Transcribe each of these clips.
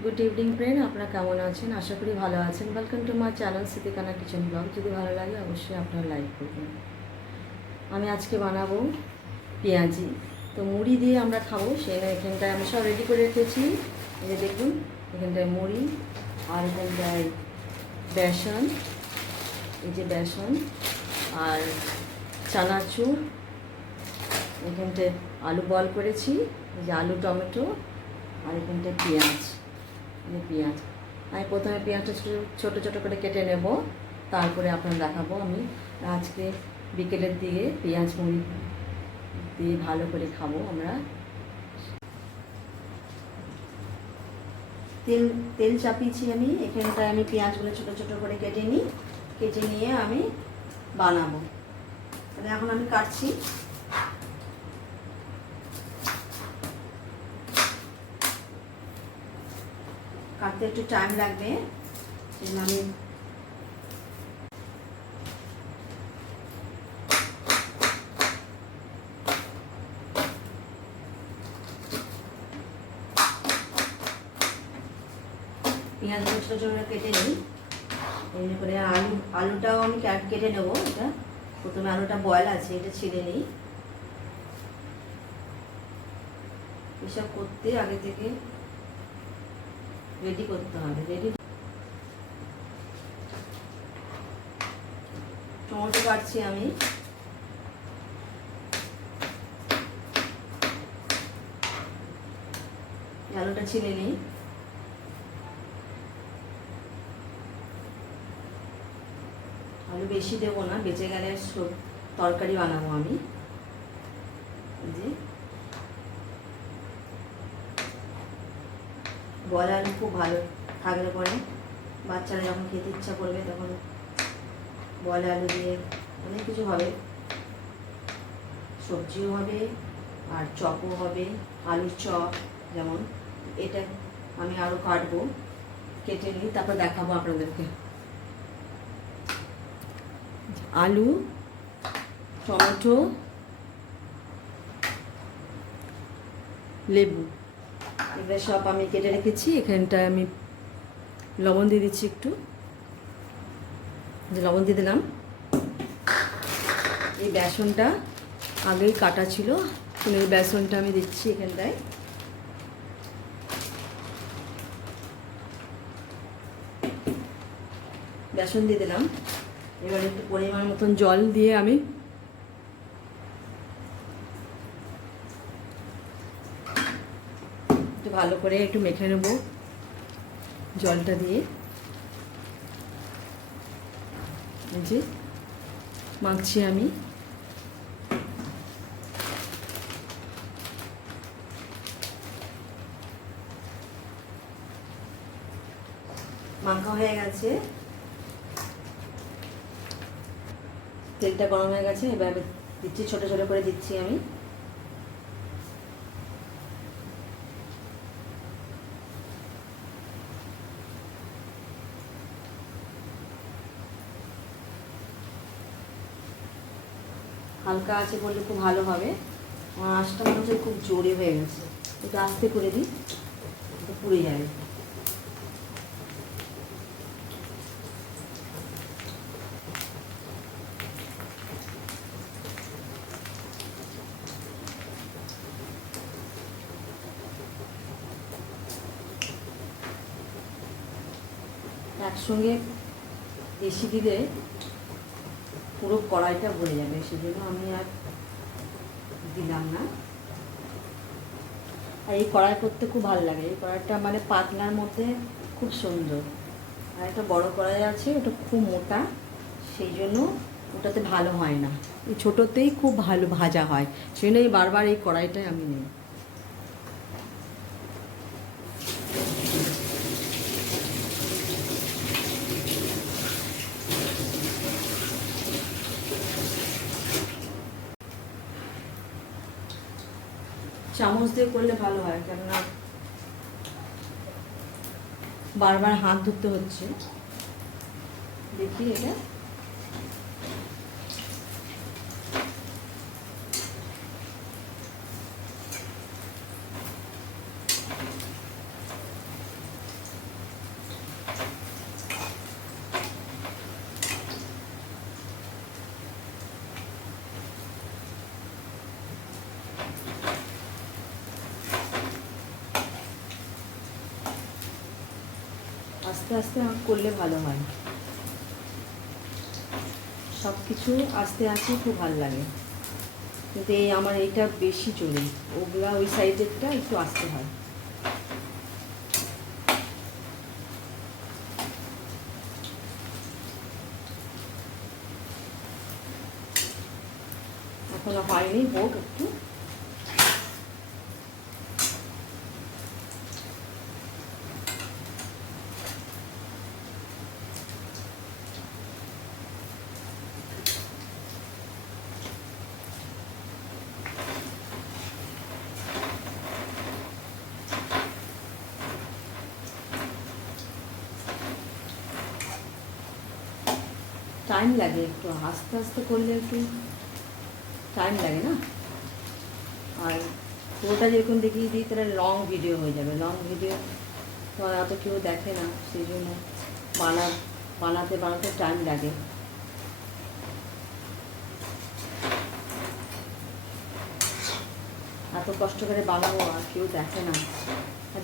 Good evening friend, আপনারা কেমন আছেন? আশা করি ভালো আছেন। Welcome to my channel Smritikana kitchen blog. যদি ভালো লাগে অবশ্যই আপনারা লাইক করবেন। আমি আজকে বানাবো পেঁয়াজি। তো মুড়ি দিয়ে আমরা খাবো, সেই এখানটায় আমি সব রেডি করে রেখেছি। এই যে দেখুন, এখানটায় মুড়ি, আর এখানটায় বেসন, এই যে বেসন আর চানাচুর, এখানটায় আলু বয়েল করেছি, এই যে আলু টমেটো, আর এখানটায় পেঁয়াজ। পেঁয়াজ আমি প্রথমে পেঁয়াজটা ছোটো ছোটো করে কেটে নেব, তারপরে আপনার দেখাবো আমি আজকে বিকেলের দিকে পেঁয়াজ মুড়ি দিয়ে ভালো করে খাবো আমরা। তেল তেল চাপিয়েছি আমি, এখানটায় আমি পেঁয়াজগুলো ছোটো ছোটো করে কেটে নিয়ে আমি বানাবো। তাহলে এখন আমি কাটছি। কাটতে একটু টাইম লাগবে, সেজন্য আমি পেঁয়াজগুলো ছোটো ছোটো করে কেটে নিই। এমনি করে আলুটাও আমি কেটে নেবো। এটা প্রথমে আলুটা বয়েল আছে, এটা ছিলে নিই। এসব করতে আগে থেকে রেডি করতে হবে। টমেটো কাটছি আমি। আলুটা ছিলে নিই। আলু বেশি দেবো না, বেঁচে গেলে সব তরকারি বানাবো আমি। যে বয়েল আলু খুব ভালো থাকলে পরে বাচ্চারা যখন খেতে ইচ্ছা করবে তখন বয়েল আলু দিয়ে অনেক কিছু হবে, সবজিও হবে আর চপও হবে, আলুর চপ যেমন। এটা আমি আরও কাটবো, কেটে নিই, তারপর দেখাবো আপনাদেরকে। আলু, টমেটো, লেবু, এগুলো সব আমি কেটে রেখেছি। এখানটায় আমি লবণ দিয়ে দিচ্ছি একটু, লবণ দিয়ে দিলাম। এই বেসনটা আগেই কাটা ছিল, এই বেসনটা আমি দিচ্ছি এখানটায়। বেসন দিয়ে দিলাম। এবার একটু পরিমাণ মতন জল দিয়ে আমি একটু ভালো করে একটু মেখে নেব জলটা দিয়ে। যে মাখছি আমি। মাখা হয়ে গেছে, তেলটা গরম হয়ে গেছে। এবার দিচ্ছি, ছোটো ছোটো করে দিচ্ছি আমি। হালকা আছে বললে খুব ভালো হবে। আমার আঁচটা মনে হচ্ছে খুব জোরে হয়ে গেছে, একটু আস্তে করে দিই, একটু পুড়ে যাবে। একসঙ্গে বেশি দিলে পুরো কড়াইটা ভরে যাবে, সেজন্য আমি আর দিলাম না। আর এই কড়াই করতে খুব ভালো লাগে। এই কড়াইটা মানে পাতলার মধ্যে খুব সুন্দর। আর একটা বড় কড়াই আছে, ওটা খুব মোটা, সেই জন্য ওটাতে ভালো হয় না। এই ছোটোতেই খুব ভালো ভাজা হয়, সেই জন্য বারবার এই কড়াইটাই আমি নিই। চামচ দিয়ে করলে ভালো হয়, কেননা বারবার হাত ধুতে হচ্ছে। দেখি এটা আস্তে আস্তে করলে ভালো হয়, সব কিছু আস্তে আস্তে খুব ভালো লাগে, কিন্তু এই আমার এইটা বেশি চলে, ওগুলা ওই সাইডেরটা একটু আস্তে হয়। এখনো হয়নি, হোক একটু। টাইম লাগে, একটু আস্তে আস্তে করলে একটু টাইম লাগে না। আর পুরোটা যেরকম দেখিয়ে দিই তাহলে লং ভিডিও হয়ে যাবে, লং ভিডিও তো অত কেউ দেখে না, সেই জন্য বানাতে বানাতে টাইম লাগে। এত কষ্ট করে বানাবো আর কেউ দেখে না।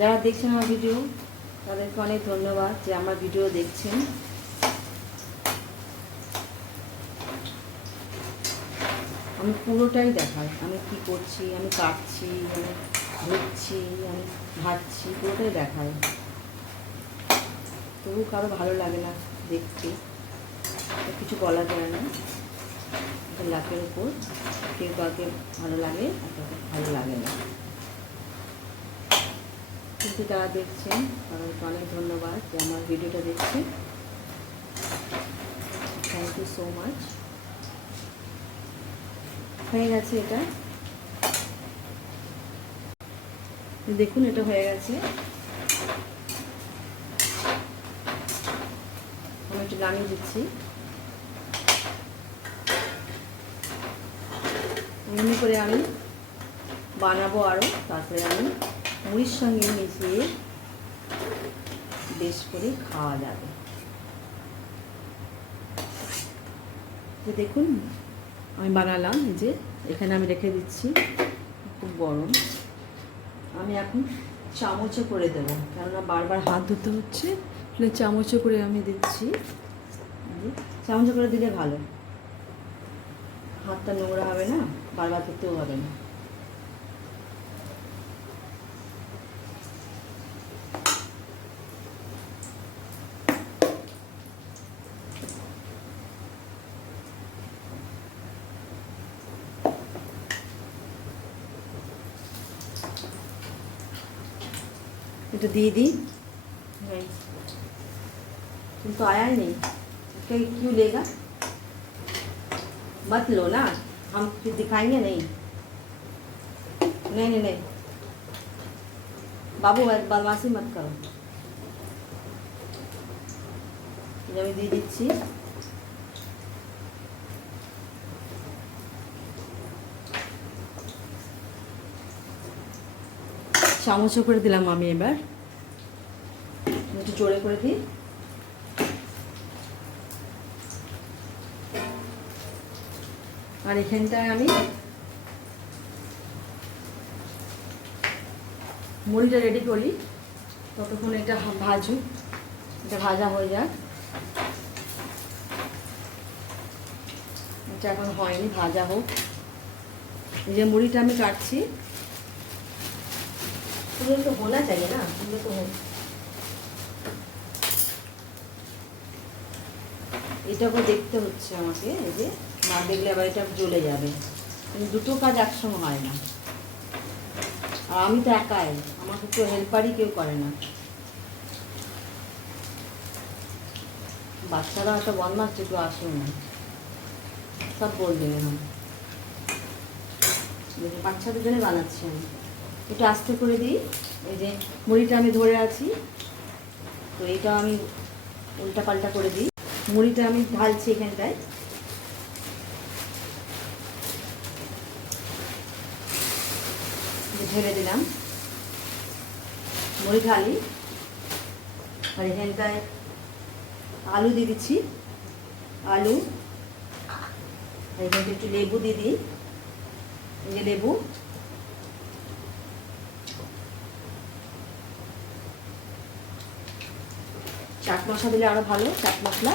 যারা দেখছেন আমার ভিডিও তাদেরকে অনেক ধন্যবাদ যে আমার ভিডিও দেখছেন। আমি পুরোটাই দেখাই, আমি কি করছি, আমি কাটছি, আমি ধুচ্ছি, আমি ভাজছি, পুরোটাই দেখাই। তবু কারো ভালো লাগে না দেখতে, কিছু বলা যায় না। লাখের উপর কেউ কাউকে ভালো লাগে, ভালো লাগে না, কিন্তু যারা দেখছেন তাদেরকে অনেক ধন্যবাদ যে আমার ভিডিওটা দেখছেন। Thank you so much. হয়ে গেছে এটা, দেখুন এটা হয়ে গেছে। আমি একটু নামিয়ে দিচ্ছি। এমনি করে আমি বানাবো আরও, তারপরে আমি মুড়ির সঙ্গে মিশিয়ে বেশ করে খাওয়া যাবে। যে দেখুন আমি বানালাম, এই যে এখানে আমি রেখে দিচ্ছি, খুব গরম। আমি এখন চামচে করে দেবো, কেননা বারবার হাত ধুতে হচ্ছে, চামচে করে আমি দিচ্ছি। চামচে করে দিলে ভালো, হাতটা নোংরা হবে না, বারবার ধুতেও হবে না। এটা দিয়ে दिए तो आया ही नहीं, क्यों लेगा? मत लो ना, हम फिर दिखाएंगे नहीं। नहीं नहीं नहीं बाबू, बदमाशी मत करो। আমি দিয়ে দিচ্ছি। চামচে করে দিলাম আমি, এবার একটু জোরে করে দিই। আর এখানটায় আমি মুড়িটা রেডি করি, ততক্ষণ এটা ভাজুক, এটা ভাজা হয়ে যাক। এটা এখন হয়নি, ভাজা হোক। এই যে মুড়িটা আমি কাটছি, तो होना चाहिए ना, तुमने तो এটাকে দেখতে হচ্ছে আমাকে, এই যে না দেখলে আবার এটা জ্বলে যাবে। দুটো কাজ একসঙ্গে হয় না, আর আমি তো একাই, আমাকে কেউ হেল্পারই কেউ করে না। বাচ্চারা একটা বদমাস, একটু আসেও না, সব বল দেবে না। বাচ্চাদের জন্য বানাচ্ছি আমি, একটু আস্তে করে দিই। এই যে মুড়িটা আমি ধরে আছি, তো এটা আমি উল্টা পাল্টা করে দিই। মুড়িটা আমি ঢালছি এখানটায়, ঢেলে দিলাম। মুড়ি ঢালি, আর এখানটায় আলু দিয়ে দিচ্ছি, আলু। আর এখানটা একটু লেবু দিয়ে দিই, এই যে লেবু। চাট মশলা দিলে আরও ভালো, চাট মশলা,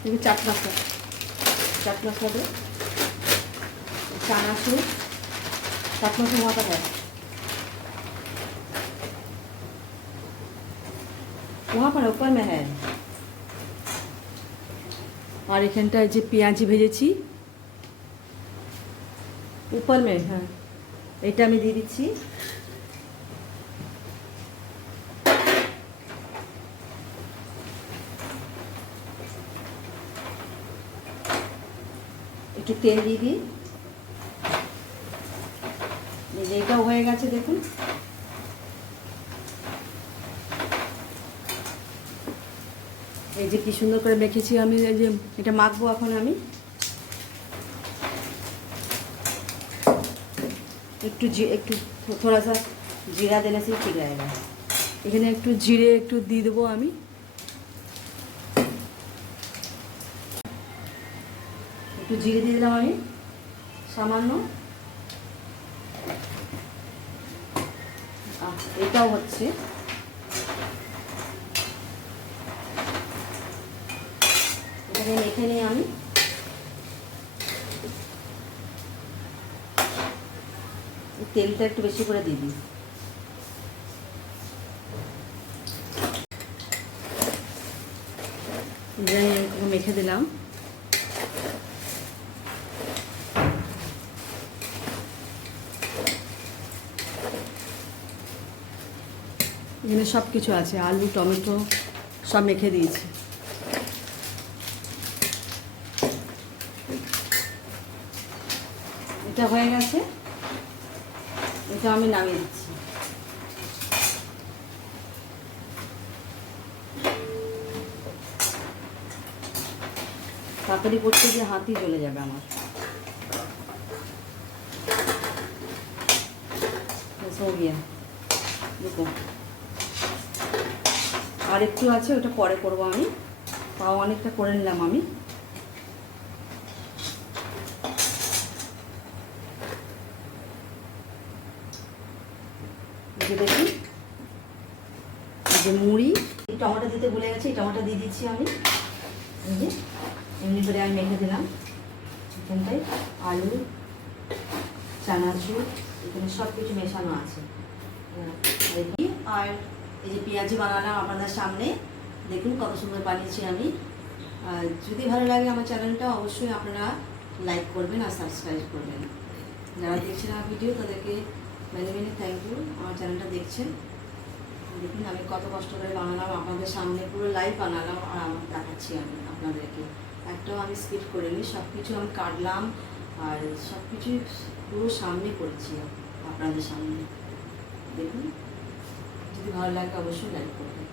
কিন্তু চাট মশলা দেয়, চানাচুর, चाट मशरूम वहाँ पर है, वहाँ पर ऊपर में है। और এখানটায় যে পেঁয়াজি ভেজেছি ऊपर में, হ্যাঁ এটা আমি দিয়ে দিচ্ছি। একটু তেল দিয়ে দিই, এটাও হয়ে গেছে দেখুন। এই যে কি সুন্দর করে মেখেছি আমি, এই যে এটা মাখবো এখন আমি। একটু थोड़ा सा जीरा देने से ठीक रहेगा। এখানে একটু জিরে একটু দিয়ে দেবো আমি। একটু জিরে দিয়ে দিলাম আমি সামান্য। এটাও হচ্ছে, এটাকে মেখে নিয়ে আমি তেলটা একটু বেশি করে দিয়ে দিই। মেখে দিলাম। এখানে সব কিছু আছে, আলু টমেটো সব মেখে দিয়েছি। এটা হয়ে গেছে, এটা আমি নামিয়ে দিচ্ছি। তাড়াতাড়ি করতে গিয়ে হাতই চলে যাবে আমার। हो गया দেখো, আর একটু আছে, ওটা পরে করবো আমি। তাও অনেকটা করে নিলাম আমি। যে দেখুন, যে মুড়ি, টমেটো দিতে ভুলে গেছি, টমেটো দিয়ে দিচ্ছি আমি। এই যে এমনি করে আমি মেখে দিলাম। এখানটায় আলু, চানাচুর, এখানে সব কিছু মেশানো আছে। আর এই যে পেঁয়াজি বানালাম আপনাদের সামনে, দেখুন কত সুন্দর বানিয়েছি আমি। যদি ভালো লাগে আমার চ্যানেলটা অবশ্যই আপনারা লাইক করবেন আর সাবস্ক্রাইব করবেন। যারা দেখছেন আমার ভিডিও তাদেরকে মেনি মেনি থ্যাংক ইউ, আমার চ্যানেলটা দেখছেন। দেখুন আমি কত কষ্ট করে বানালাম আপনাদের সামনে, পুরো লাইভ বানালাম আর আমার দেখাচ্ছি আমি আপনাদেরকে। একটাও আমি স্কিপ করিনি, সব কিছু আমি কাটলাম আর সব কিছু পুরো সামনে করেছি আপনাদের সামনে। দেখুন যদি ভালো লাগে অবশ্যই লাইক করবেন।